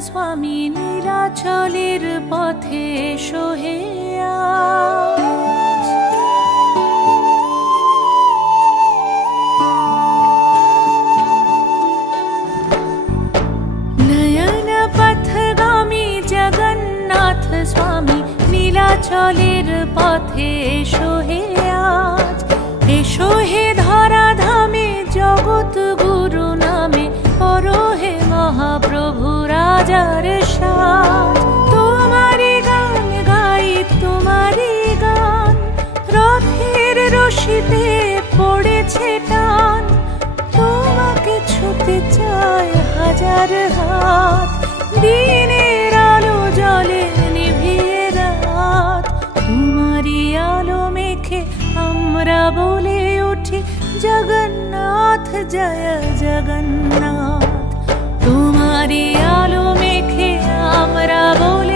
स्वामी नीलाचलेर पथे एसो हे नयन पथगामी जगन्नाथ स्वामी नीलाचलेर पथे एसो हे आज एसो हे धराधामे जगत गुरु नामे करो हे महाप्रभु राजार साज तुम्हारी गान गाई तुम्हारी गान रथेर रशिते पड़ेछे टान তোমাকে ছুতে চায় হাজার হাত দিনের আলো জলে নিভিয়ে রাত তোমারই আলো মেখে আমরা বলে উঠি জগন্নাথ জয় জগন্নাথ তোমারই আলো মেখে আমরা বলে